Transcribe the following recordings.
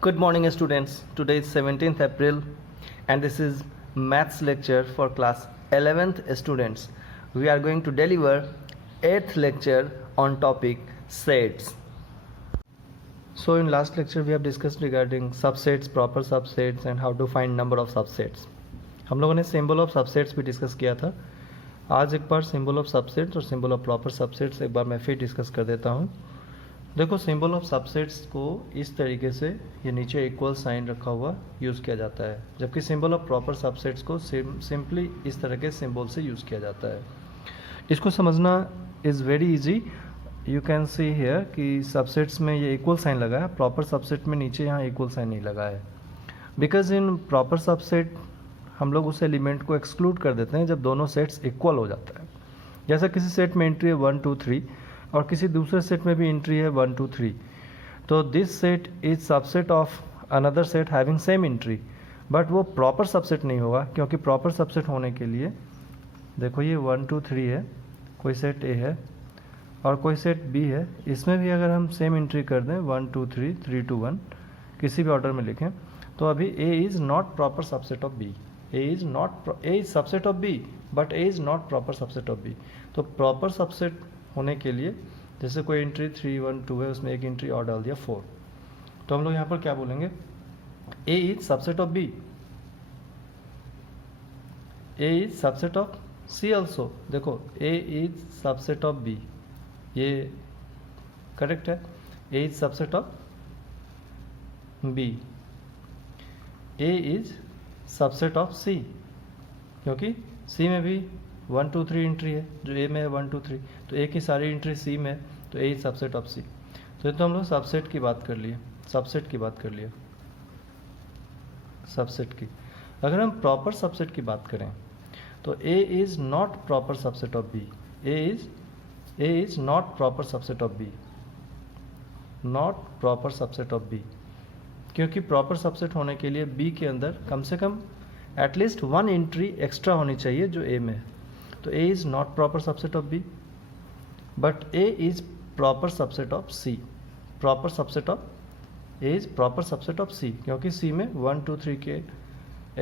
Good morning students. Today is 17th April and this is maths lecture for class 11th students. We are going to deliver 8th lecture on topic sets. So in last lecture we have discussed regarding subsets, proper subsets and how to find number of subsets. हम लोगों ने symbol of subsets भी discuss किया था. आज एक बार symbol of subsets और symbol of proper subsets एक बार मैं फिर डिस्कस कर देता हूँ. देखो सिंबल ऑफ सबसेट्स को इस तरीके से ये नीचे इक्वल साइन रखा हुआ यूज़ किया जाता है, जबकि सिंबल ऑफ प्रॉपर सबसेट्स को सिंपली इस तरह के सिंबल से यूज़ किया जाता है. इसको समझना is very easy. You can see here कि सबसेट्स में ये इक्वल साइन लगा है, प्रॉपर सबसेट में नीचे यहाँ इक्वल साइन नहीं लगा है. बिकॉज इन प्रॉपर सबसेट हम लोग उस एलिमेंट को एक्सक्लूड कर देते हैं जब दोनों सेट्स इक्वल हो जाता है. जैसा किसी सेट में एंट्री है 1 2 3 और किसी दूसरे सेट में भी एंट्री है 1 2 3, तो this set is subset of another set having same entry, but वो प्रॉपर सबसेट नहीं होगा, क्योंकि प्रॉपर सबसेट होने के लिए देखो ये 1 2 3 है, कोई सेट ए है और कोई सेट बी है. इसमें भी अगर हम सेम एंट्री कर दें 1 2 3 3 2 1 किसी भी ऑर्डर में लिखें, तो अभी A is not proper subset of B. A is subset of B but A is not proper subset of B. तो प्रॉपर सबसेट होने के लिए जैसे कोई एंट्री 3 1 2 है, उसमें एक एंट्री और डाल दिया 4, तो हम लोग यहाँ पर क्या बोलेंगे, A is subset of B, A is subset of C also. देखो A is subset of B, ये करेक्ट है. A is subset of B, A is subset of C, क्योंकि सी में भी 1 2 3 एंट्री है, जो ए में है 1 2 3, तो ए की सारी एंट्री सी में है, तो ए इज सबसेट ऑफ सी. तो ये तो हम लोग सबसेट की बात कर लिए, सबसेट की बात कर लिए, सबसेट की. अगर हम प्रॉपर सबसेट की बात करें तो A is not proper subset of B. A is not proper subset of B, not proper subset of B, क्योंकि प्रॉपर सबसेट होने के लिए बी के अंदर कम से कम एटलीस्ट 1 एंट्री एक्स्ट्रा होनी चाहिए जो ए में है. तो A is not proper subset of B, but A is proper subset of C. Proper subset of A is proper subset of C, क्योंकि सी में 1 2 3 के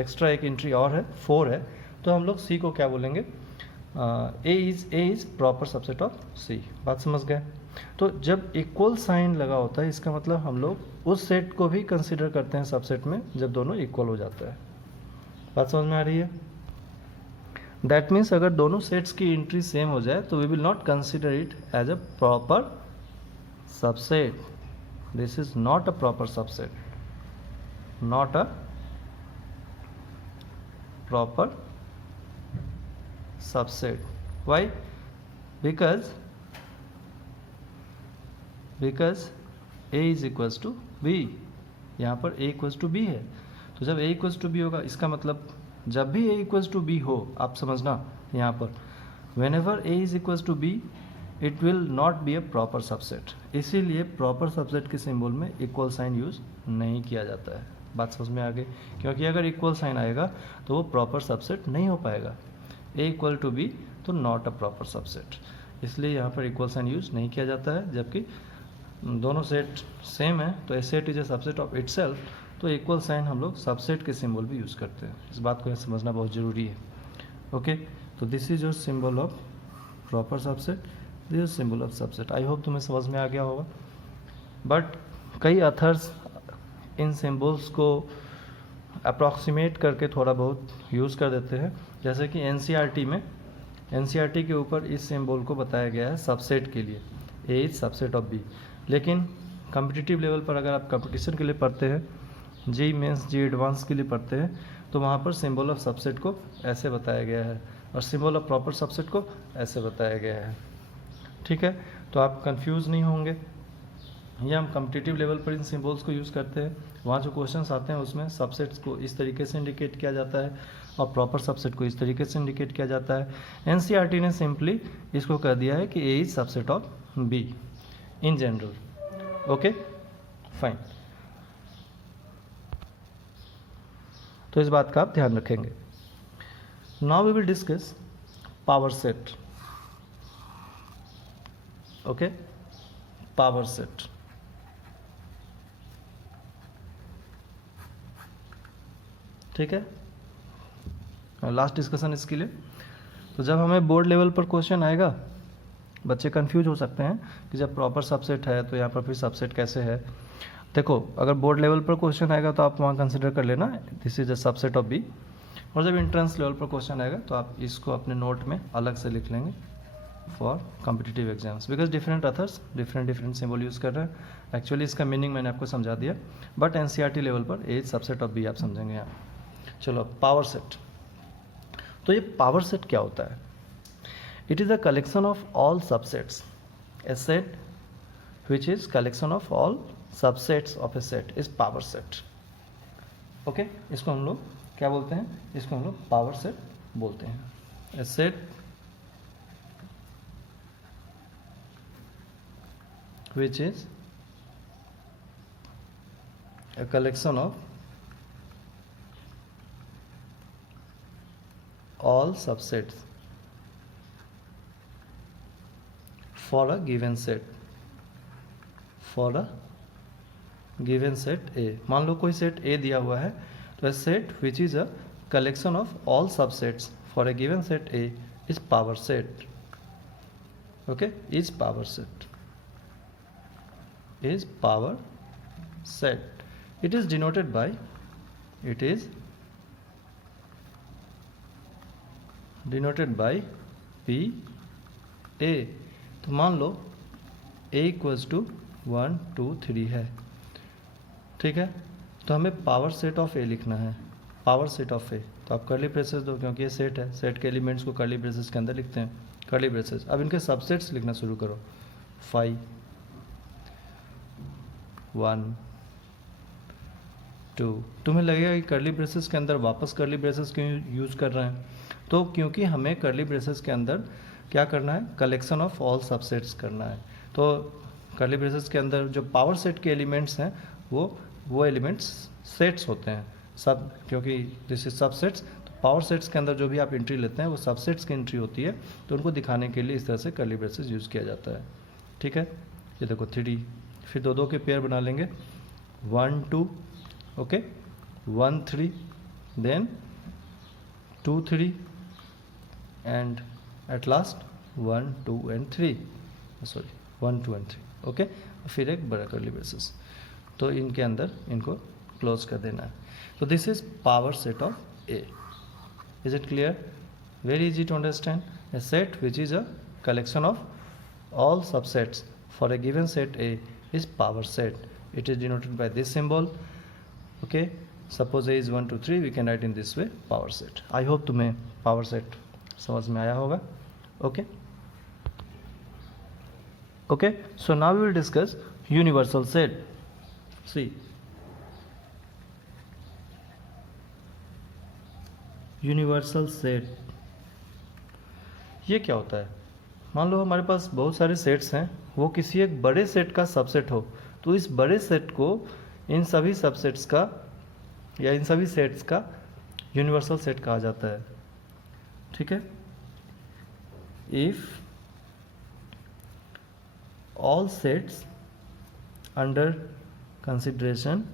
एक्स्ट्रा एक एंट्री और है 4 है, तो हम लोग सी को क्या बोलेंगे, A is proper subset of C. बात समझ गए. तो जब इक्वल साइन लगा होता है इसका मतलब हम लोग उस सेट को भी कंसिडर करते हैं सबसेट में जब दोनों इक्वल हो जाता है. बात समझ में आ रही है. दैट मीन्स अगर दोनों सेट्स की एंट्री सेम हो जाए तो we will not consider it as a proper subset. This is not a proper subset, not a proper subset. Why? Because A is equals to B. यहाँ पर ए equals to B है, तो जब ए equals to B होगा इसका मतलब जब भी ए इक्वल्स टू बी हो, आप समझना यहाँ पर whenever A is equals to B it will not be a proper subset. इसीलिए प्रॉपर सबसेट के सिंबल में इक्वल साइन यूज़ नहीं किया जाता है. बात समझ में आ गई, क्योंकि अगर इक्वल साइन आएगा तो वो प्रॉपर सबसेट नहीं हो पाएगा. ए इक्वल टू बी तो नॉट अ प्रॉपर सबसेट, इसलिए यहाँ पर इक्वल साइन यूज़ नहीं किया जाता है. जबकि दोनों सेट सेम है तो A set is a subset of itself, तो इक्वल साइन हम लोग सबसेट के सिंबल भी यूज़ करते हैं. इस बात को समझना बहुत ज़रूरी है. ओके, तो this is your symbol of proper subset, this is symbol of subset. I hope तुम्हें समझ में आ गया होगा. बट कई अथर्स इन सिंबल्स को अप्रॉक्सीमेट करके थोड़ा बहुत यूज़ कर देते हैं, जैसे कि एनसीईआरटी के ऊपर इस सिंबल को बताया गया है सबसेट के लिए, ए इज सबसेट ऑफ बी. लेकिन कम्पिटिटिव लेवल पर अगर आप कंपटीशन के लिए पढ़ते हैं, जी मेंस जी एडवांस के लिए पढ़ते हैं, तो वहाँ पर सिंबल ऑफ सबसेट को ऐसे बताया गया है और सिंबल ऑफ प्रॉपर सबसेट को ऐसे बताया गया है. ठीक है, तो आप कंफ्यूज नहीं होंगे. ये हम कम्पिटिटिव लेवल पर इन सिंबल्स को यूज़ करते हैं. वहाँ जो क्वेश्चंस आते हैं उसमें सबसेट्स को इस तरीके से इंडिकेट किया जाता है और प्रॉपर सबसेट को इस तरीके से इंडिकेट किया जाता है. एनसीईआरटी ने सिंपली इसको कह दिया है कि A is subset of B in general. Okay, fine. तो इस बात का आप ध्यान रखेंगे. Now we will discuss power set. Okay, power set. ठीक है, लास्ट डिस्कशन इसके लिए। तो जब हमें बोर्ड लेवल पर क्वेश्चन आएगा, बच्चे कंफ्यूज हो सकते हैं कि जब प्रॉपर सबसेट है तो यहाँ पर फिर सबसेट कैसे है। देखो, अगर बोर्ड लेवल पर क्वेश्चन आएगा तो आप वहाँ कंसिडर कर लेना this is a subset of B, और जब एंट्रेंस लेवल पर क्वेश्चन आएगा तो आप इसको अपने नोट में अलग से लिख लेंगे for competitive exams, because different others different symbol use कर रहे हैं। एक्चुअली इसका मीनिंग मैंने आपको समझा दिया, बट एनसीईआरटी लेवल पर ए सबसेट ऑफ बी आप समझेंगे यहाँ। चलो, पावर सेट। तो ये पावर सेट क्या होता है? It is a collection of all subsets, A set which is collection of all subsets of A set is power set. Okay, इसको हम लोग क्या बोलते हैं? इसको हम लोग पावर सेट बोलते हैं। ए set which is a collection of all subsets for a given set, for a given set A। मान लो कोई सेट A दिया हुआ है, तो a set which is a collection of all subsets for a given set A is power set। okay, is power set, is power set। it is denoted by, it is denoted by P A। तो मान लो A equals to 1 2 3 है, ठीक है, तो हमें power set of A लिखना है, power set of A। तो आप कर्ली ब्रेसेस दो, क्योंकि ये सेट है, सेट के एलिमेंट्स को कर्ली ब्रेसेस के अंदर लिखते हैं, कर्ली ब्रेसेस। अब इनके सबसेट्स लिखना शुरू करो, 5 1 2। तुम्हें लगेगा कि कर्ली ब्रेसेस के अंदर वापस कर्ली ब्रेसेस क्यों यूज़ कर रहे हैं? तो क्योंकि हमें कर्ली ब्रेसेस के अंदर क्या करना है? कलेक्शन ऑफ ऑल सबसेट्स करना है। तो कर्ली ब्रेसेस के अंदर जो पावर सेट के एलिमेंट्स हैं वो एलिमेंट्स सेट्स होते हैं सब, क्योंकि दिस इज सबसेट्स। तो पावर सेट्स के अंदर जो भी आप एंट्री लेते हैं वो सबसेट्स की एंट्री होती है, तो उनको दिखाने के लिए इस तरह से कर्ली ब्रेसेस यूज़ किया जाता है। ठीक है, ये देखो 3, फिर दो के पेयर बना लेंगे, 1 2, okay, 1 3, then 2 3, and at last 1 2 and 3, sorry 1 2 and 3, okay. फिर एक बड़ा कर्ली ब्रेसेस, तो इनके अंदर इनको क्लोज कर देना है। तो this is power set of A. Is it clear? Very easy to understand. A set which is a collection of all subsets for a given set A is power set। it is denoted by this symbol, okay। suppose A is 1 2 3, we can write in this way, power set। I hope तुम्हें power set समझ में आया होगा, okay। okay, so now we will discuss universal set। see, universal set ये क्या होता है? मान लो हमारे पास बहुत सारे सेट्स हैं, वो किसी एक बड़े सेट का सबसेट हो, तो इस बड़े सेट को इन सभी सबसेट्स का या इन सभी सेट्स का यूनिवर्सल सेट कहा जाता है। ठीक है, if all sets under consideration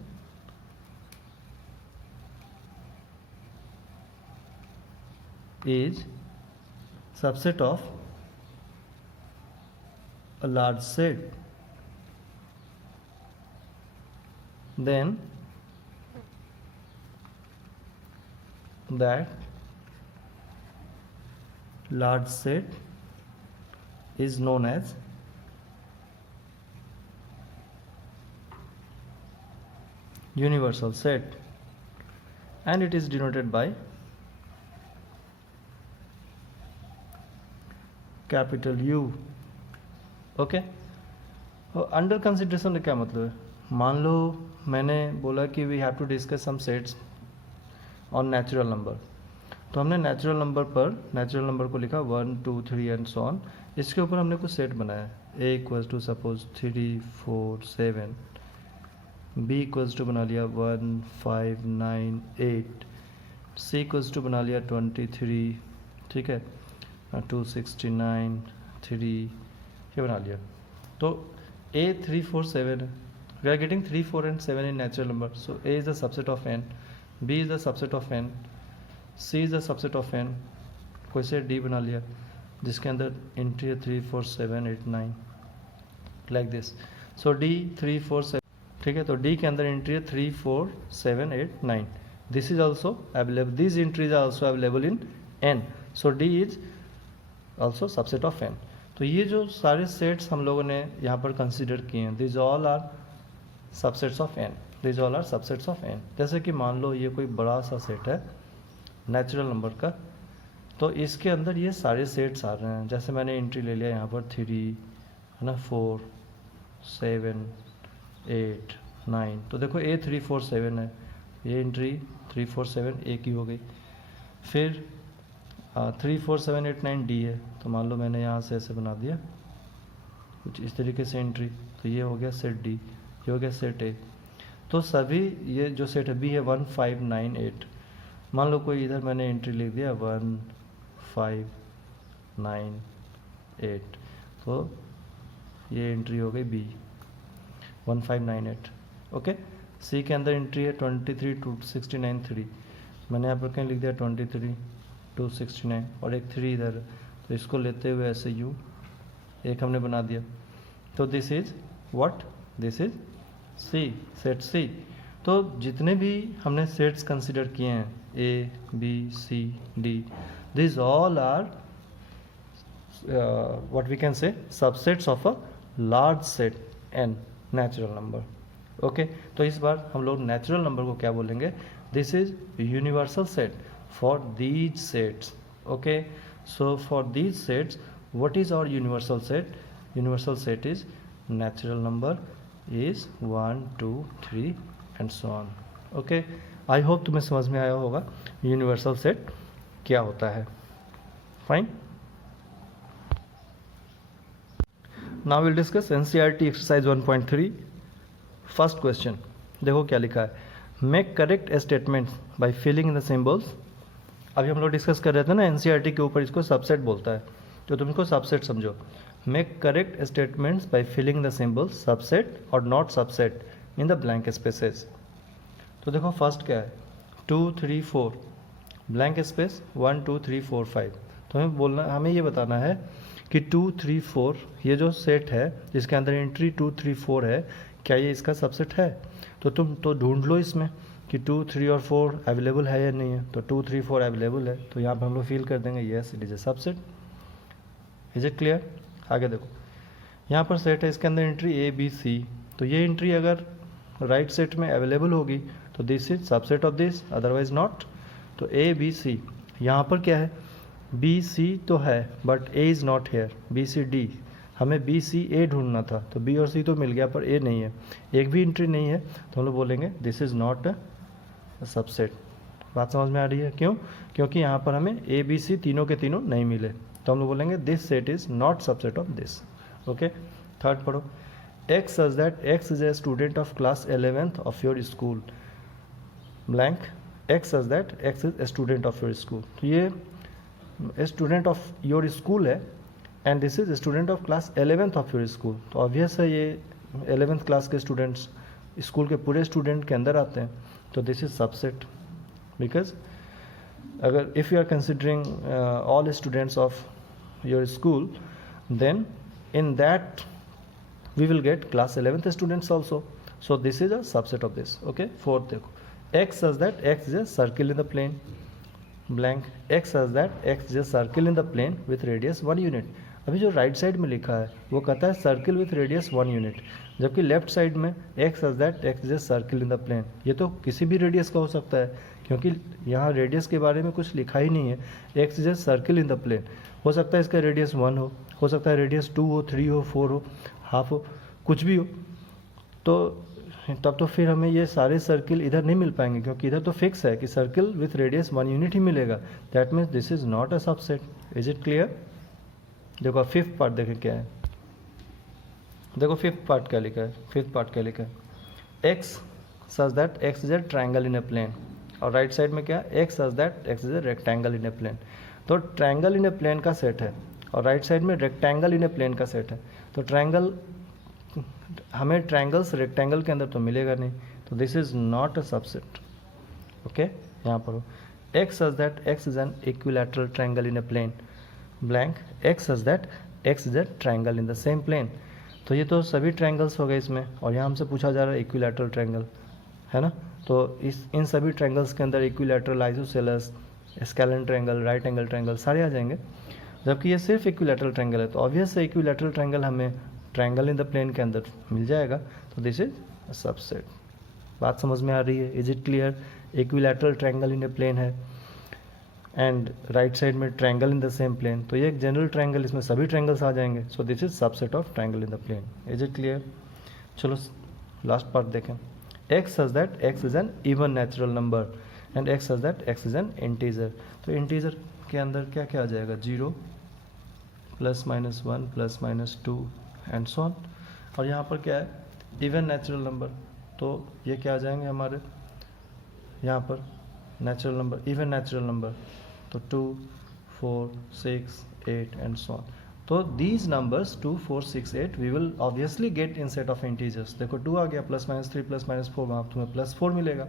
is subset of a large set, then that large set is known as universal set, and it is denoted by capital U। Okay, under consideration का क्या मतलब है? मान लो मैंने बोला कि we have to discuss some sets on natural number, तो हमने नेचुरल नंबर को लिखा 1 2 3 एंड सो ऑन। इसके ऊपर हमने कुछ सेट बनाया, A equals to suppose 3 4 7, B equals to बना लिया 1 5 9 8, सी इक्वल्स टू बना लिया 23, ठीक है, 269 3, ये बना लिया। तो A 3 4 7 है, we are getting 3 4 and 7 in natural number, so A is the subset of n। B is the subset of N, C is the subset of N, कोई से डी बना लिया जिसके अंदर एंट्री है 3 4 7 8 9 लाइक दिस। सो डी 3 4 7, ठीक है, तो डी के अंदर एंट्री है 3 4 7 8 9। This is also available, this entries are also available in N, so D is also subset of N. तो ये जो सारे सेट्स हम लोगों ने यहाँ पर कंसिडर किए हैं, these all are subsets of N, these all are subsets of N. जैसे कि मान लो ये कोई बड़ा सा सेट है नेचुरल नंबर का, तो इसके अंदर ये सारे सेट्स आ रहे हैं। जैसे मैंने एंट्री ले लिया यहाँ पर 3 है ना, 4 7 8 9, तो देखो ए 3 4 7 है, ये एंट्री 3 4 7 एक ही हो गई। फिर 3 4 7 8 9 डी है, तो मान लो मैंने यहाँ से ऐसे बना दिया कुछ इस तरीके से एंट्री, तो ये हो गया सेट डी, ये हो गया सेट ए। तो सभी ये जो सेट है बी है 1 5 9 8, मान लो कोई इधर मैंने एंट्री लिख दिया 1 5 9 8, तो ये एंट्री हो गई बी 1 5 9 8। ओके, सी के अंदर एंट्री है 23 2 69 3, मैंने यहाँ पर कहीं लिख दिया 23 2 69 और एक 3 इधर, तो इसको लेते हुए ऐसे यू एक हमने बना दिया। तो this is what, this is C, set C. तो जितने भी हमने सेट्स कंसिडर किए हैं A B C D, this all are what we can say subsets of a large set N natural number. Okay, तो इस बार हम लोग नेचुरल नंबर को क्या बोलेंगे, this is universal set for these sets. Okay, so for these sets, what is our universal set? Universal set is natural number is 1 2 3 and so on. Okay, I hope तुम्हें समझ में आया होगा universal set क्या होता है। Fine, now will discuss NCERT exercise 1.3। First question देखो क्या लिखा है, make correct statements by filling in the symbols. अभी हम लोग डिस्कस कर रहे थे ना NCERT के ऊपर, इसको सबसेट बोलता है, तो तुम इसको सबसेट समझो। Make correct statements by filling the symbols subset और not subset in the blank spaces. तो देखो फर्स्ट क्या है 2 3 4 ब्लैंक स्पेस 1 2 3 4 5। तो हमें बोलना, हमें ये बताना है कि 2 3 4 ये जो सेट है जिसके अंदर एंट्री 2 3 4 है, क्या ये इसका सबसेट है? तो तुम तो ढूंढ लो इसमें कि 2 3 और 4 अवेलेबल है या नहीं है। तो 2 3 4 अवेलेबल है, तो यहाँ पर हम लोग फील कर देंगे yes it is a subset. Is it clear? आगे देखो, यहाँ पर सेट है, इसके अंदर एंट्री ए बी सी, तो ये एंट्री अगर राइट सेट में अवेलेबल होगी तो this is subset of this, otherwise not. तो ए बी सी, यहाँ पर क्या है, बी सी तो है but A is not here, B C D, हमें बी सी ए ढूंढना था, तो बी और सी तो मिल गया पर ए नहीं है, एक भी एंट्री नहीं है, तो हम लोग बोलेंगे this is not a subset. बात समझ में आ रही है? क्यों? क्योंकि यहाँ पर हमें ए बी सी तीनों के तीनों नहीं मिले, तो हम लोग बोलेंगे this set is not subset of this. Okay, third पढ़ो, x such that x is a student of class 11th of your school blank, x such that x is a student of your school. तो ये student of your school है and this is student of class 11th of your school, तो obvious है ये 11th class के students school के पूरे student के अंदर आते हैं, तो दिस इज सबसेट। बिकॉज अगर if you are considering all students of your school, then in that we will get class 11th students also, so this is a subset of this. Okay, fourth देखो, x such that x is a circle in the plane blank, x such that x is a circle in the plane with radius 1 unit. अभी जो right side में लिखा है वो कहता है circle with radius 1 unit, जबकि लेफ्ट साइड में X such that x is a circle in the plane, ये तो किसी भी रेडियस का हो सकता है क्योंकि यहाँ रेडियस के बारे में कुछ लिखा ही नहीं है। X is a circle in the plane, हो सकता है इसका रेडियस 1 हो सकता है रेडियस 2 हो 3 हो 4 हो हाफ हो, कुछ भी हो, तो तब तो फिर हमें ये सारे सर्किल इधर नहीं मिल पाएंगे क्योंकि इधर तो फिक्स है कि सर्किल विथ रेडियस 1 यूनिट ही मिलेगा, that means this is not a subset. Is it clear? देखो फिफ्थ पार्ट देखें क्या है, देखो फिफ्थ पार्ट क्या लिखा है, फिफ्थ पार्ट क्या लिखा है, X such that x is a triangle in a plane, और राइट साइड में क्या है, X such that x is a rectangle in a plane. तो ट्रायंगल इन अ प्लेन का सेट है और राइट साइड में रेक्टेंगल इन अ प्लेन का सेट है, तो ट्रायंगल, हमें ट्रायंगल्स रेक्टेंगल के अंदर तो मिलेगा नहीं, तो this is not a subset. Okay यहाँ पर हो x such that x is an equilateral triangle in a plane blank x such that x is a triangle in the same plane। तो ये तो सभी ट्रायंगल्स हो गए इसमें, और यहाँ हमसे पूछा जा रहा है इक्विलैटरल ट्रायंगल, है ना। तो इन सभी ट्रायंगल्स के अंदर equilateral, isosceles, scalene triangle, right angle triangle सारे आ जाएंगे, जबकि ये सिर्फ इक्विलैटरल ट्रायंगल है। तो ऑब्वियस है इक्विलैटरल ट्रायंगल हमें ट्रायंगल इन द प्लेन के अंदर मिल जाएगा। तो दिस इज अ सबसेट। बात समझ में आ रही है? Is it clear? Equilateral triangle in a plane है एंड राइट साइड में triangle in the same plane, तो ये एक जनरल ट्रायंगल, इसमें सभी ट्रायंगल्स आ जाएंगे। So this is subset of triangle in the plane. Is it clear? चलो लास्ट पार्ट देखें। x such that x is an even natural number and x such that x is an integer। तो integer के अंदर क्या क्या आ जाएगा? 0 plus minus 1 plus minus 2 and so on. और यहाँ पर क्या है? इवन नेचुरल नंबर, तो ये क्या आ जाएंगे हमारे यहाँ पर? Natural number, even natural number, तो 2 4 6 8 एंड सो ऑन। तो these numbers 2 4 6 8 we will obviously get in set of integers. देखो 2 आ गया, प्लस माइनस 3 प्लस माइनस 4, वहाँ तुम्हें प्लस 4 मिलेगा।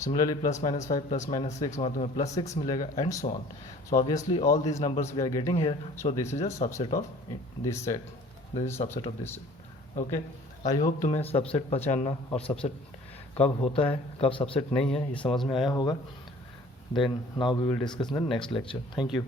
Similarly plus minus 5 plus minus 6, वहाँ तुम्हें प्लस 6 मिलेगा and so on. So obviously all these numbers we are getting here, so this is a subset of this set, this is subset of this set. Okay, I hope तुम्हें subset पहचानना और subset कब होता है कब subset नहीं है ये समझ में आया होगा। Then now we will discuss in the next lecture. Thank you.